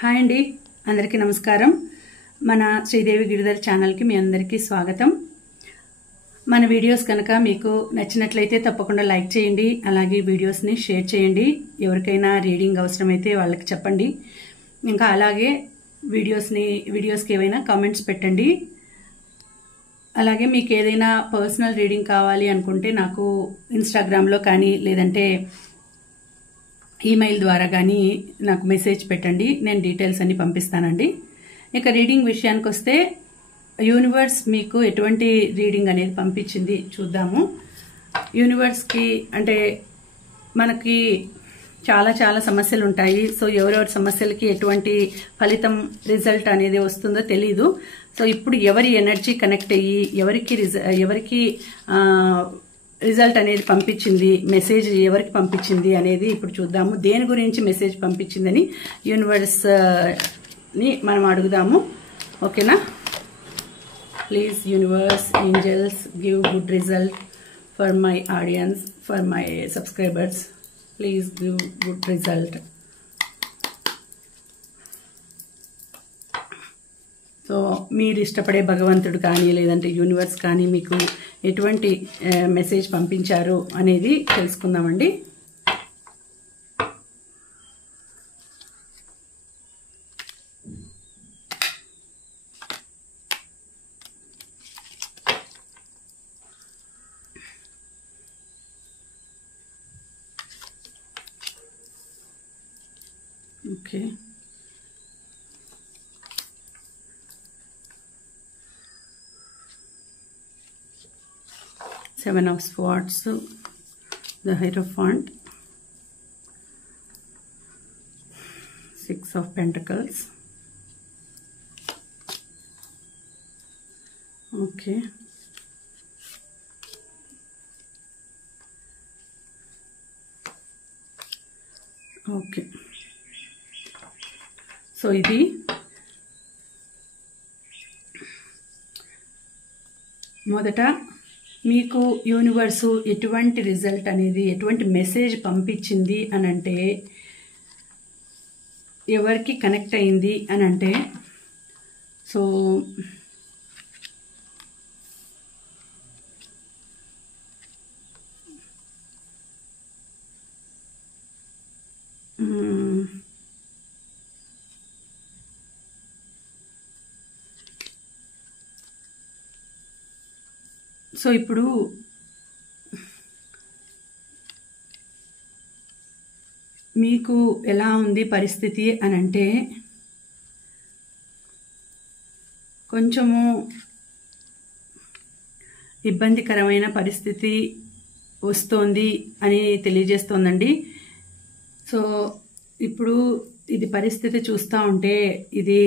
Hi అండి, అందరికీ నమస్కారం. మన శ్రీదేవి గిరిధర్ ఛానల్కి మీ అందరికీ స్వాగతం. మన వీడియోస్ కనుక మీకు నచ్చినట్లయితే తప్పకుండా లైక్ చేయండి. అలాగే వీడియోస్ని షేర్ చేయండి. ఎవరికైనా రీడింగ్ అవసరమైతే వాళ్ళకి చెప్పండి. ఇంకా అలాగే వీడియోస్కి ఏవైనా కామెంట్స్ పెట్టండి. అలాగే మీకు ఏదైనా పర్సనల్ రీడింగ్ కావాలి అనుకుంటే నాకు ఇన్స్టాగ్రామ్లో కానీ లేదంటే ఈమెయిల్ ద్వారా కానీ నాకు మెసేజ్ పెట్టండి. నేను డీటెయిల్స్ అన్ని పంపిస్తానండి. ఇక రీడింగ్ విషయానికి వస్తే యూనివర్స్ మీకు ఎటువంటి రీడింగ్ అనేది పంపించింది చూద్దాము. యూనివర్స్కి అంటే మనకి చాలా చాలా సమస్యలు ఉంటాయి. సో ఎవరెవరి సమస్యలకి ఎటువంటి ఫలితం రిజల్ట్ అనేది వస్తుందో తెలీదు. సో ఇప్పుడు ఎవరి ఎనర్జీ కనెక్ట్ అయ్యి ఎవరికి రిజల్ట్ అనేది పంపించింది, మెసేజ్ ఎవరికి పంపించింది అనేది ఇప్పుడు చూద్దాము. దేని గురించి మెసేజ్ పంపించిందని యూనివర్స్ ని మనం అడుగుదాము. ఓకేనా? Please universe, angels, give good result for my audience, for my subscribers. Please give good result. So మీరు ఇష్టపడే భగవంతుడు కానీ లేదంటే యూనివర్స్ కానీ మీకు ఎటువంటి మెసేజ్ పంపించారు అనేది తెలుసుకుందామండి. Okay, Seven of Swords, the Hierophant, Six of Pentacles. Okay. Okay. So ఇది మొదట మీకు యూనివర్సు ఎటువంటి రిజల్ట్ అనేది ఎటువంటి మెసేజ్ పంపించింది అని అంటే, ఎవరికి కనెక్ట్ అయింది అని అంటే, సో ఇప్పుడు మీకు ఎలా ఉంది పరిస్థితి అని అంటే, కొంచెము ఇబ్బందికరమైన పరిస్థితి వస్తోంది అని తెలియజేస్తోందండి. సో ఇప్పుడు ఇది పరిస్థితి చూస్తూ ఉంటే ఇది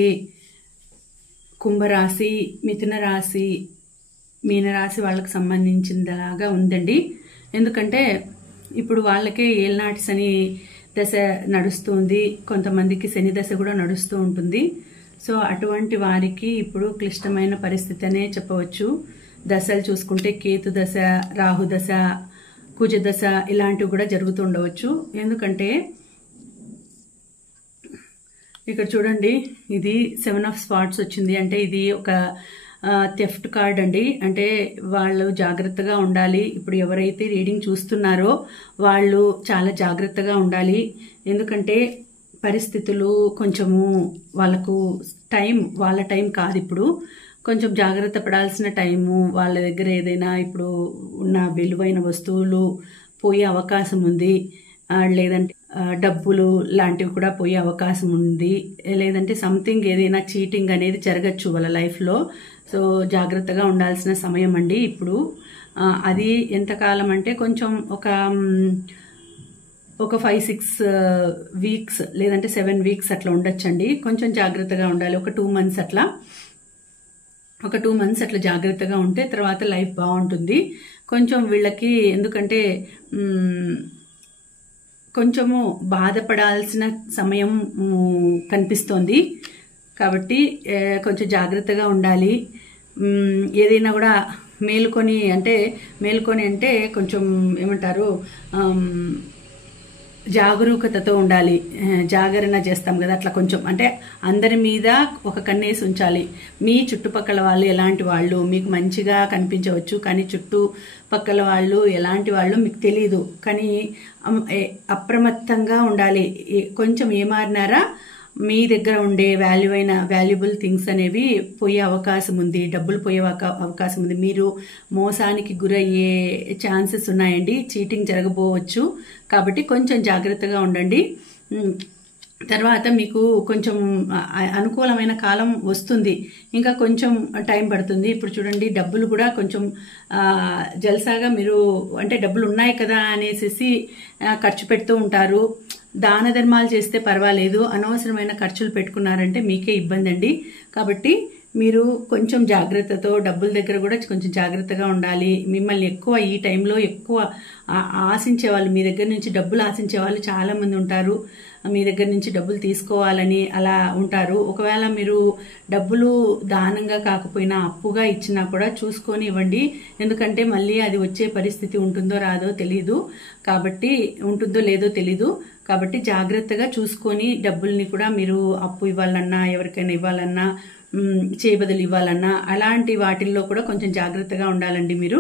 కుంభరాశి, మిథున రాశి, మీనరాశి వాళ్ళకి సంబంధించినలాగా ఉందండి. ఎందుకంటే ఇప్పుడు వాళ్ళకే ఏళ్ళనాటి శని దశ నడుస్తుంది, కొంతమందికి శని దశ కూడా నడుస్తూ ఉంటుంది. సో అటువంటి వారికి ఇప్పుడు క్లిష్టమైన పరిస్థితి అనే చెప్పవచ్చు. దశలు చూసుకుంటే కేతు దశ, రాహు దశ, కుజ దశ ఇలాంటివి కూడా జరుగుతూ ఉండవచ్చు. ఎందుకంటే ఇక్కడ చూడండి, ఇది 7 of Swords వచ్చింది. అంటే ఇది ఒక థెఫ్ట్ కార్డ్ అండి. అంటే వాళ్ళు జాగ్రత్తగా ఉండాలి. ఇప్పుడు ఎవరైతే రీడింగ్ చూస్తున్నారో వాళ్ళు చాలా జాగ్రత్తగా ఉండాలి. ఎందుకంటే పరిస్థితులు కొంచెము వాళ్ళకు వాళ్ళ టైం కాదు. ఇప్పుడు కొంచెం జాగ్రత్త పడాల్సిన టైము. వాళ్ళ దగ్గర ఏదైనా ఇప్పుడు ఉన్న విలువైన వస్తువులు పోయే అవకాశం ఉంది, లేదంటే డబ్బులు లాంటివి కూడా పోయే అవకాశం ఉంది, లేదంటే సంథింగ్ ఏదైనా చీటింగ్ అనేది జరగచ్చు వాళ్ళ లైఫ్లో. సో జాగ్రత్తగా ఉండాల్సిన సమయం అండి ఇప్పుడు. అది ఎంతకాలం అంటే కొంచెం ఒక 5-6 వీక్స్ లేదంటే 7 వీక్స్ అట్లా ఉండొచ్చండి. కొంచెం జాగ్రత్తగా ఉండాలి. ఒక 2 మంత్స్ అట్లా జాగ్రత్తగా ఉంటే తర్వాత లైఫ్ బాగుంటుంది. కొంచెం వీళ్ళకి ఎందుకంటే కొంచెము బాధపడాల్సిన సమయం కనిపిస్తోంది. కాబట్టి కొంచెం జాగ్రత్తగా ఉండాలి. ఏదైనా కూడా మేలుకొని అంటే కొంచెం ఏమంటారు, జాగరూకతతో ఉండాలి. జాగరణ చేస్తాం కదా, అట్లా కొంచెం అంటే అందరి మీద ఒక కన్నేసి ఉంచాలి. మీ చుట్టుపక్కల వాళ్ళు ఎలాంటి వాళ్ళు మీకు మంచిగా కనిపించవచ్చు, కానీ చుట్టుపక్కల వాళ్ళు ఎలాంటి వాళ్ళు మీకు తెలియదు. కానీ అప్రమత్తంగా ఉండాలి. కొంచెం ఏమారినారా మీ దగ్గర ఉండే వాల్యుబుల్ థింగ్స్ అనేవి పోయే అవకాశం ఉంది, డబ్బులు పోయే అవకాశం ఉంది. మీరు మోసానికి గురయ్యే ఛాన్సెస్ ఉన్నాయండి, చీటింగ్ జరగబోవచ్చు. కాబట్టి కొంచెం జాగ్రత్తగా ఉండండి. తర్వాత మీకు కొంచెం అనుకూలమైన కాలం వస్తుంది, ఇంకా కొంచెం టైం పడుతుంది. ఇప్పుడు చూడండి, డబ్బులు కూడా కొంచెం జల్సాగా మీరు అంటే డబ్బులు ఉన్నాయి కదా అనేసి ఖర్చు పెడుతూ ఉంటారు. దాన ధర్మాలు చేస్తే పర్వాలేదు, అనవసరమైన ఖర్చులు పెట్టుకున్నారంటే మీకే ఇబ్బంది అండి. కాబట్టి మీరు కొంచెం జాగ్రత్తతో డబ్బుల దగ్గర కూడా కొంచెం జాగ్రత్తగా ఉండాలి. మిమ్మల్ని ఎక్కువ ఈ టైంలో ఎక్కువ ఆశించే వాళ్ళు, మీ దగ్గర నుంచి డబ్బులు ఆశించే వాళ్ళు చాలా మంది ఉంటారు. మీ దగ్గర నుంచి డబ్బులు తీసుకోవాలని అలా ఉంటారు. ఒకవేళ మీరు డబ్బులు దానంగా కాకపోయినా అప్పుగా ఇచ్చినా కూడా చూసుకొని ఇవ్వండి. ఎందుకంటే మళ్ళీ అది వచ్చే పరిస్థితి ఉంటుందో రాదో తెలీదు, కాబట్టి ఉంటుందో లేదో తెలీదు. కాబట్టి జాగ్రత్తగా చూసుకొని డబ్బుల్ని కూడా మీరు అప్పు ఇవ్వాలన్నా, ఎవరికైనా ఇవ్వాలన్నా, చేయబదులు ఇవ్వాలన్నా అలాంటి వాటిల్లో కూడా కొంచెం జాగ్రత్తగా ఉండాలండి మీరు.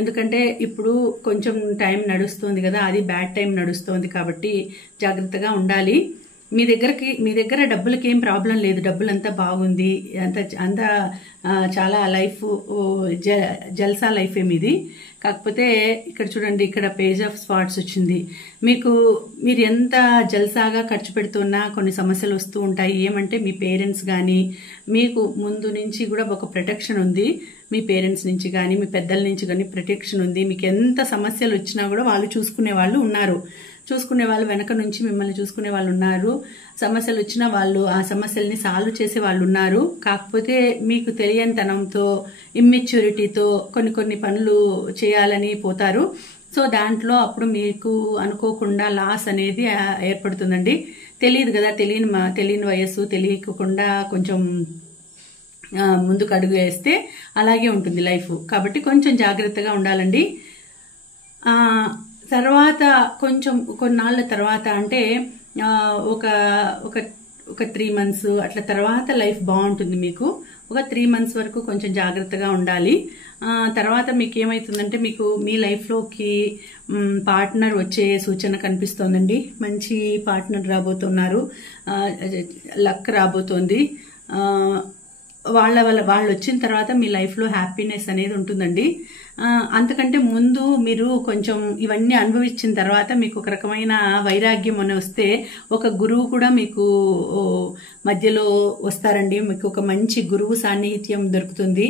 ఎందుకంటే ఇప్పుడు కొంచెం టైం నడుస్తుంది కదా, అది బ్యాడ్ టైం నడుస్తుంది, కాబట్టి జాగ్రత్తగా ఉండాలి. మీ దగ్గర డబ్బులకి ఏం ప్రాబ్లం లేదు, డబ్బులంతా బాగుంది, అంతా చాలా లైఫ్ జల్సా లైఫ్ మీది. కాకపోతే ఇక్కడ చూడండి, ఇక్కడ పేజ్ ఆఫ్ స్పాట్స్ వచ్చింది. మీరు ఎంత జల్సాగా ఖర్చు పెడుతున్నా కొన్ని సమస్యలు వస్తూ ఉంటాయి. ఏమంటే మీ పేరెంట్స్ కానీ మీకు ముందు నుంచి కూడా ఒక ప్రొటెక్షన్ ఉంది. మీ పేరెంట్స్ నుంచి కానీ మీ పెద్దల నుంచి కానీ ప్రొటెక్షన్ ఉంది. మీకు ఎంత సమస్యలు వచ్చినా కూడా వాళ్ళు చూసుకునే వాళ్ళు ఉన్నారు, చూసుకునే వాళ్ళు వెనక నుంచి మిమ్మల్ని చూసుకునే వాళ్ళు ఉన్నారు. సమస్యలు వచ్చినా వాళ్ళు ఆ సమస్యల్ని సాల్వ్ చేసే వాళ్ళు ఉన్నారు. కాకపోతే మీకు తెలియనితనంతో, ఇమ్మెచ్యూరిటీతో కొన్ని పనులు చేయాలని పోతారు. సో దాంట్లో అప్పుడు మీకు అనుకోకుండా లాస్ అనేది ఏర్పడుతుందండి. తెలియదు కదా, తెలియని వయస్సు, తెలియకుండా కొంచెం ముందుకు అడుగు వేస్తే అలాగే ఉంటుంది లైఫ్. కాబట్టి కొంచెం జాగ్రత్తగా ఉండాలండి. తర్వాత కొంచెం కొన్నాళ్ళ తర్వాత అంటే ఒక 3 months అట్లా తర్వాత లైఫ్ బాగుంటుంది. మీకు ఒక 3 months వరకు కొంచెం జాగ్రత్తగా ఉండాలి. తర్వాత మీకు ఏమవుతుందంటే మీకు మీ లైఫ్లోకి పార్ట్నర్ వచ్చే సూచన కనిపిస్తోందండి. మంచి పార్ట్నర్ రాబోతున్నారు, లక్ రాబోతోంది. వాళ్ళు వచ్చిన తర్వాత మీ లైఫ్లో హ్యాపీనెస్ అనేది ఉంటుందండి. అంతకంటే ముందు మీరు కొంచెం ఇవన్నీ అనుభవించిన తర్వాత మీకు ఒక రకమైన వైరాగ్యం అని వస్తే ఒక గురువు కూడా మీకు మధ్యలో వస్తారండి. మీకు ఒక మంచి గురువు సాన్నిహిత్యం దొరుకుతుంది.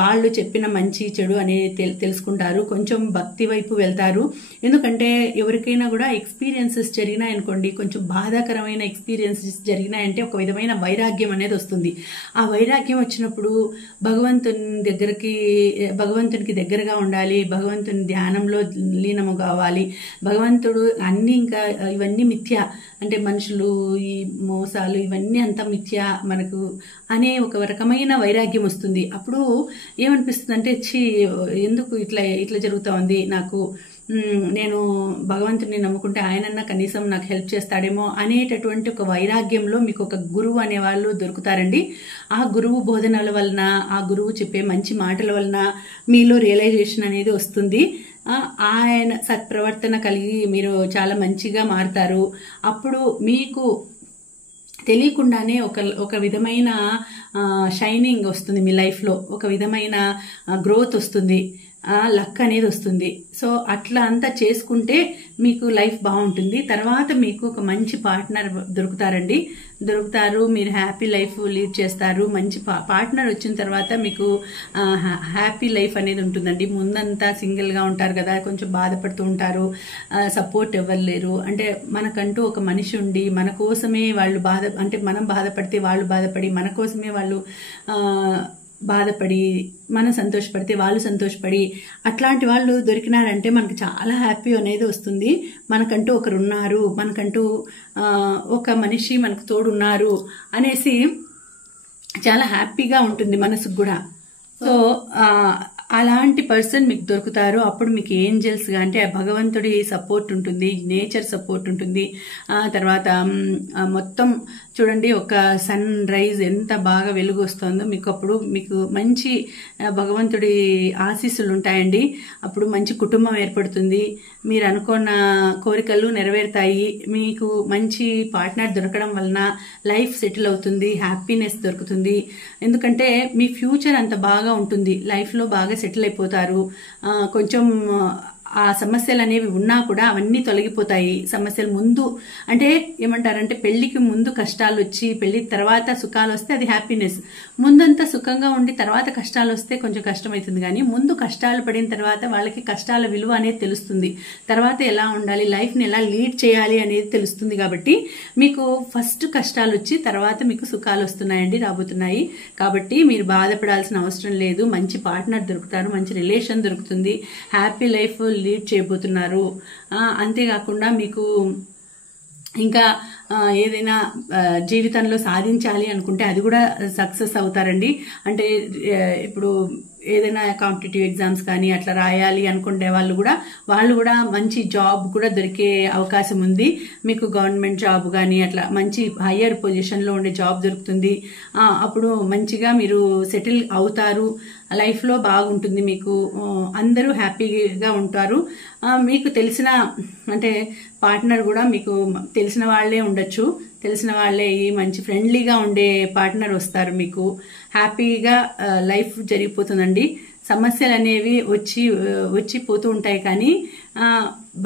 వాళ్ళు చెప్పిన మంచి చెడు అనేది తెలుసుకుంటారు. కొంచెం భక్తి వైపు వెళ్తారు. ఎందుకంటే ఎవరికైనా కూడా ఎక్స్పీరియన్సెస్ జరిగినాయనుకోండి, కొంచెం బాధాకరమైన ఎక్స్పీరియన్సెస్ జరిగినాయంటే ఒక విధమైన వైరాగ్యం అనేది వస్తుంది. ఆ వైరాగ్యం వచ్చినప్పుడు భగవంతునికి దగ్గరగా ఉండాలి, భగవంతుని ధ్యానంలో లీనము కావాలి. భగవంతుడు అన్ని ఇంకా ఇవన్నీ మిథ్య అంటే మనుషులు, ఈ మోసాలు ఇవన్నీ అంతా మిథ్య మనకు అనే ఒక రకమైన వైరాగ్యం వస్తుంది. అప్పుడు ఏమనిపిస్తుంది అంటే ఎందుకు ఇట్లా జరుగుతూ ఉంది నాకు, నేను భగవంతుని నమ్ముకుంటే ఆయనన్నా కనీసం నాకు హెల్ప్ చేస్తాడేమో అనేటటువంటి ఒక వైరాగ్యంలో మీకు ఒక గురువు అనేవాళ్ళు దొరుకుతారండి. ఆ గురువు బోధనల వలన, ఆ గురువు చెప్పే మంచి మాటల వలన మీలో రియలైజేషన్ అనేది వస్తుంది. ఆయన సత్ప్రవర్తన కలిగి మీరు చాలా మంచిగా మారుతారు. అప్పుడు మీకు తెలియకుండానే ఒక విధమైన షైనింగ్ వస్తుంది మీ లైఫ్లో, ఒక విధమైన గ్రోత్ వస్తుంది, లక్ అనేది వస్తుంది. సో అట్లా అంతా చేసుకుంటే మీకు లైఫ్ బాగుంటుంది. తర్వాత మీకు ఒక మంచి పార్ట్నర్ దొరుకుతారు. మీరు హ్యాపీ లైఫ్ లీడ్ చేస్తారు. మంచి పార్ట్నర్ వచ్చిన తర్వాత మీకు హ్యాపీ లైఫ్ అనేది ఉంటుందండి. ముందంతా సింగిల్గా ఉంటారు కదా, కొంచెం బాధపడుతూ ఉంటారు, సపోర్ట్ ఎవరు లేరు. అంటే మనకంటూ ఒక మనిషి ఉండి మన కోసమే వాళ్ళు అంటే మనం బాధపడితే వాళ్ళు బాధపడి, మన కోసమే వాళ్ళు బాధపడి, మనం సంతోషపడితే వాళ్ళు సంతోషపడి, అట్లాంటి వాళ్ళు దొరికినారంటే మనకు చాలా హ్యాపీ అనేది వస్తుంది. మనకంటూ ఒకరు ఉన్నారు, మనకంటూ ఒక మనిషి మనకు తోడున్నారు అనేసి చాలా హ్యాపీగా ఉంటుంది మనసుకు కూడా. సో అలాంటి పర్సన్ మీకు దొరుకుతారు. అప్పుడు మీకు ఏంజల్స్ గా అంటే భగవంతుడి సపోర్ట్ ఉంటుంది, నేచర్ సపోర్ట్ ఉంటుంది. తర్వాత మొత్తం చూడండి, ఒక సన్ రైజ్ ఎంత బాగా వెలుగు వస్తుందో మీకు, అప్పుడు మీకు మంచి భగవంతుడి ఆశీస్సులు ఉంటాయండి. అప్పుడు మంచి కుటుంబం ఏర్పడుతుంది, మీరు అనుకున్న కోరికలు నెరవేరుతాయి, మీకు మంచి పార్ట్నర్ దొరకడం వలన లైఫ్ సెటిల్ అవుతుంది, హ్యాపీనెస్ దొరుకుతుంది. ఎందుకంటే మీ ఫ్యూచర్ అంత బాగా ఉంటుంది, లైఫ్లో బాగా సెటిల్ అయిపోతారు. కొంచెం ఆ సమస్యలు అనేవి ఉన్నా కూడా అవన్నీ తొలగిపోతాయి. సమస్యలు ముందు అంటే ఏమంటారంటే పెళ్లికి ముందు కష్టాలు వచ్చి పెళ్లి తర్వాత సుఖాలు వస్తే అది హ్యాపీనెస్. ముందంతా సుఖంగా ఉండి తర్వాత కష్టాలు వస్తే కొంచెం కష్టమవుతుంది. కానీ ముందు కష్టాలు పడిన తర్వాత వాళ్ళకి కష్టాల విలువ అనేది తెలుస్తుంది, తర్వాత ఎలా ఉండాలి, లైఫ్ని ఎలా లీడ్ చేయాలి అనేది తెలుస్తుంది. కాబట్టి మీకు ఫస్ట్ కష్టాలు వచ్చి తర్వాత మీకు సుఖాలు వస్తున్నాయండి, రాబోతున్నాయి. కాబట్టి మీరు బాధపడాల్సిన అవసరం లేదు. మంచి పార్ట్నర్ దొరుకుతారు, మంచి రిలేషన్ దొరుకుతుంది, హ్యాపీ లైఫ్ లీడ్ చేయబోతున్నారు. అంతేకాకుండా మీకు ఇంకా ఏదైనా జీవితంలో సాధించాలి అనుకుంటే అది కూడా సక్సెస్ అవుతారండి. అంటే ఇప్పుడు ఏదైనా కాంపిటేటివ్ ఎగ్జామ్స్ కానీ అట్లా రాయాలి అనుకునే వాళ్ళు కూడా మంచి జాబ్ కూడా దొరికే అవకాశం ఉంది. మీకు గవర్నమెంట్ జాబ్ కానీ అట్లా మంచి హయ్యర్ పొజిషన్లో ఉండే జాబ్ దొరుకుతుంది. అప్పుడు మంచిగా మీరు సెటిల్ అవుతారు, లైఫ్లో బాగుంటుంది, మీకు అందరూ హ్యాపీగా ఉంటారు. మీకు తెలిసిన అంటే పార్ట్నర్ కూడా మీకు తెలిసిన వాళ్లే ఉండొచ్చు, తెలిసిన వాళ్లే మంచి ఫ్రెండ్లీగా ఉండే పార్ట్నర్ వస్తారు, మీకు హ్యాపీగా లైఫ్ జరిగిపోతుందండి. సమస్యలు అనేవి వచ్చి పోతూ ఉంటాయి, కానీ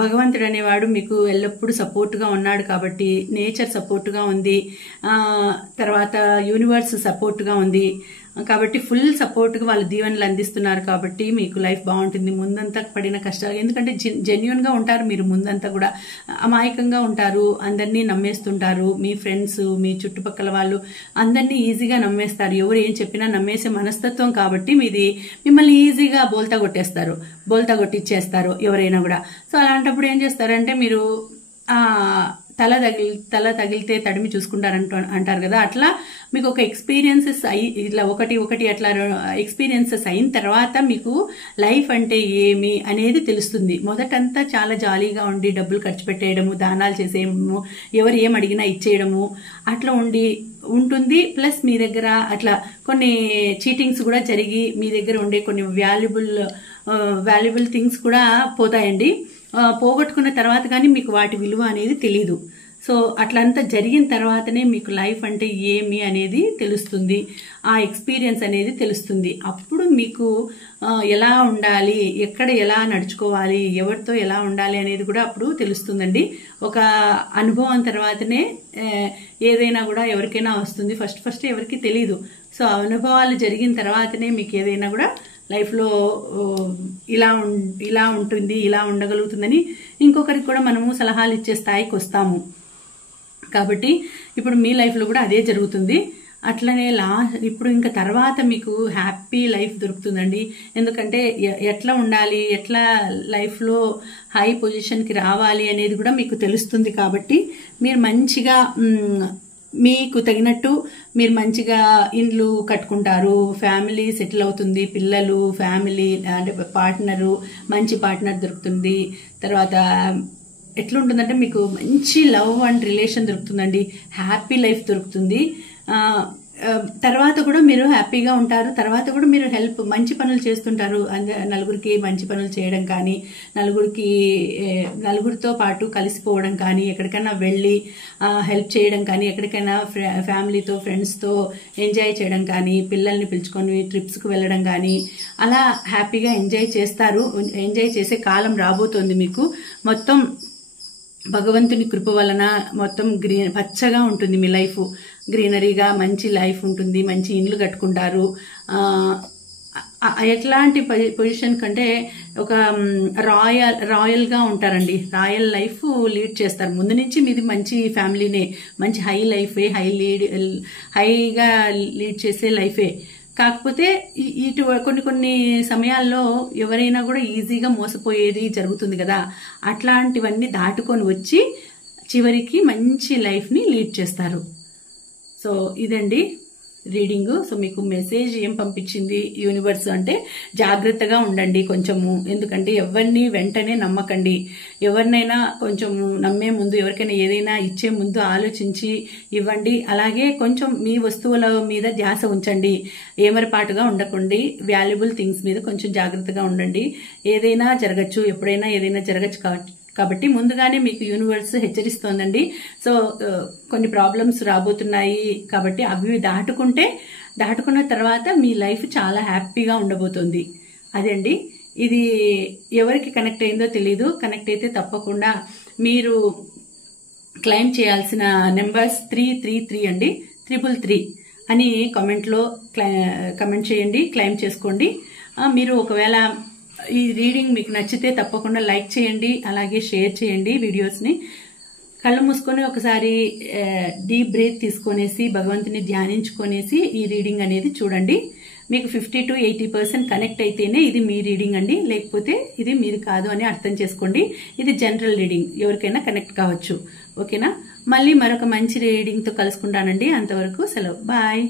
భగవంతుడు అనేవాడు మీకు ఎల్లప్పుడూ సపోర్ట్గా ఉన్నాడు. కాబట్టి నేచర్ సపోర్ట్గా ఉంది, తర్వాత యూనివర్స్ సపోర్ట్గా ఉంది. కాబట్టి ఫుల్ సపోర్ట్గా వాళ్ళు దీవెనలు అందిస్తున్నారు. కాబట్టి మీకు లైఫ్ బాగుంటుంది. ముందంతా పడిన కష్టాలు, ఎందుకంటే జెన్యున్గా ఉంటారు మీరు, ముందంతా కూడా అమాయకంగా ఉంటారు, అందరినీ నమ్మేస్తుంటారు. మీ ఫ్రెండ్స్, మీ చుట్టుపక్కల వాళ్ళు అందరినీ ఈజీగా నమ్మేస్తారు. ఎవరు ఏం చెప్పినా నమ్మేసే మనస్తత్వం కాబట్టి మీది, మిమ్మల్ని ఈజీగా బోల్తా కొట్టిచ్చేస్తారు ఎవరైనా కూడా. సో అలాంటప్పుడు ఏం చేస్తారంటే మీరు తల తగిలితే తడిమి చూసుకుంటారంటారు కదా, అట్లా మీకు ఒక ఎక్స్పీరియన్సెస్ ఇట్లా ఒకటి అట్లా ఎక్స్పీరియన్సెస్ అయిన తర్వాత మీకు లైఫ్ అంటే ఏమి అనేది తెలుస్తుంది. మొదటంతా చాలా జాలీగా ఉండి డబ్బులు ఖర్చు పెట్టేయడము, దానాలు చేసేయడము, ఎవరు ఏం అడిగినా ఇచ్చేయడము అట్లా ఉంటుంది. ప్లస్ మీ దగ్గర అట్లా కొన్ని చీటింగ్స్ కూడా జరిగి మీ దగ్గర ఉండే కొన్ని వాల్యుబుల్ థింగ్స్ కూడా పోతాయండి. పోగొట్టుకున్న తర్వాత కానీ మీకు వాటి విలువ అనేది తెలీదు. సో అట్లంతా జరిగిన తర్వాతనే మీకు లైఫ్ అంటే ఏమి అనేది తెలుస్తుంది, ఆ ఎక్స్పీరియన్స్ అనేది తెలుస్తుంది. అప్పుడు మీకు ఎలా ఉండాలి, ఎక్కడ ఎలా నడుచుకోవాలి, ఎవరితో ఎలా ఉండాలి అనేది కూడా అప్పుడు తెలుస్తుందండి. ఒక అనుభవం తర్వాతనే ఏదైనా కూడా ఎవరికైనా వస్తుంది. ఫస్ట్ ఎవరికి తెలీదు. సో అనుభవాలు జరిగిన తర్వాతనే మీకు ఏదైనా కూడా లైఫ్లో ఇలా ఉంటుంది, ఇలా ఉండగలుగుతుందని ఇంకొకరికి కూడా మనము సలహాలు ఇచ్చే స్థాయికి వస్తాము. కాబట్టి ఇప్పుడు మీ లైఫ్లో కూడా అదే జరుగుతుంది. అట్లనే ఇప్పుడు ఇంకా తర్వాత మీకు హ్యాపీ లైఫ్ దొరుకుతుందండి. ఎందుకంటే ఎట్లా ఉండాలి, ఎట్లా లైఫ్లో హై పొజిషన్కి రావాలి అనేది కూడా మీకు తెలుస్తుంది. కాబట్టి మీరు మంచిగా మీకు తగినట్టు మీరు మంచిగా ఇండ్లు కట్టుకుంటారు, ఫ్యామిలీ సెటిల్ అవుతుంది, పిల్లలు, ఫ్యామిలీ అంటే మంచి పార్ట్నర్ దొరుకుతుంది. తర్వాత ఎట్లుంటుందంటే మీకు మంచి లవ్ అండ్ రిలేషన్ దొరుకుతుందండి, హ్యాపీ లైఫ్ దొరుకుతుంది. తర్వాత కూడా మీరు హ్యాపీగా ఉంటారు. తర్వాత కూడా మీరు మంచి పనులు చేస్తుంటారు, నలుగురికి మంచి పనులు చేయడం కానీ, నలుగురితో పాటు కలిసిపోవడం కానీ, ఎక్కడికైనా వెళ్ళి హెల్ప్ చేయడం కానీ, ఎక్కడికైనా ఫ్యామిలీతో ఫ్రెండ్స్తో ఎంజాయ్ చేయడం కానీ, పిల్లల్ని పిలుచుకొని ట్రిప్స్కి వెళ్ళడం కానీ, అలా హ్యాపీగా ఎంజాయ్ చేస్తారు. ఎంజాయ్ చేసే కాలం రాబోతోంది మీకు. మొత్తం భగవంతుని కృప వలన మొత్తం పచ్చగా ఉంటుంది మీ లైఫ్, గ్రీనరీగా మంచి లైఫ్ ఉంటుంది, మంచి ఇండ్లు కట్టుకుంటారు. ఎట్లాంటి పొజిషన్ కంటే ఒక రాయల్గా ఉంటారండి, రాయల్ లైఫ్ లీడ్ చేస్తారు. ముందు నుంచి మీది మంచి ఫ్యామిలీనే, మంచి హై లైఫే, హైగా లీడ్ చేసే లైఫే. కాకపోతే కొన్ని సమయాల్లో ఎవరైనా కూడా ఈజీగా మోసపోయేది జరుగుతుంది కదా, అట్లాంటివన్నీ దాటుకొని వచ్చి చివరికి మంచి లైఫ్ని లీడ్ చేస్తారు. సో ఇదండి, రీడింగ్. సో మీకు మెసేజ్ ఏం పంపించింది యూనివర్స్ అంటే, జాగ్రత్తగా ఉండండి కొంచెము. ఎందుకంటే ఎవరిని వెంటనే నమ్మకండి. ఎవరినైనా కొంచెము నమ్మే ముందు, ఎవరికైనా ఏదైనా ఇచ్చే ముందు ఆలోచించి ఇవ్వండి. అలాగే కొంచెం మీ వస్తువుల మీద ధ్యాస ఉంచండి. ఏమరపాటుగా ఉండకండి. వాల్యుబుల్ థింగ్స్ మీద కొంచెం జాగ్రత్తగా ఉండండి. ఏదైనా జరగచ్చు, ఎప్పుడైనా ఏదైనా జరగచ్చు కాబట్టి ముందుగానే మీకు యూనివర్స్ హెచ్చరిస్తోందండి. సో కొన్ని ప్రాబ్లమ్స్ రాబోతున్నాయి కాబట్టి అవి దాటుకున్న తర్వాత మీ లైఫ్ చాలా హ్యాపీగా ఉండబోతుంది. అదండి. ఇది ఎవరికి కనెక్ట్ అయిందో తెలీదు. కనెక్ట్ అయితే తప్పకుండా మీరు క్లెయిమ్ చేయాల్సిన నెంబర్స్ 333 అండి, 333 అని కామెంట్లో కమెంట్ చేయండి, క్లెయిమ్ చేసుకోండి. మీరు ఒకవేళ ఈ రీడింగ్ మీకు నచ్చితే తప్పకుండా లైక్ చేయండి, అలాగే షేర్ చేయండి వీడియోస్ని. కళ్ళు మూసుకొని ఒకసారి డీప్ బ్రీత్ తీసుకొనేసి భగవంతుని ధ్యానించుకొనేసి ఈ రీడింగ్ అనేది చూడండి. మీకు 50 to 80% కనెక్ట్ అయితేనే ఇది మీ రీడింగ్ అండి, లేకపోతే ఇది మీరు కాదు అని అర్థం చేసుకోండి. ఇది జనరల్ రీడింగ్, ఎవరికైనా కనెక్ట్ కావచ్చు. ఓకేనా? మళ్ళీ మరొక మంచి రీడింగ్తో కలుసుకుంటానండి. అంతవరకు సెలవు. బాయ్.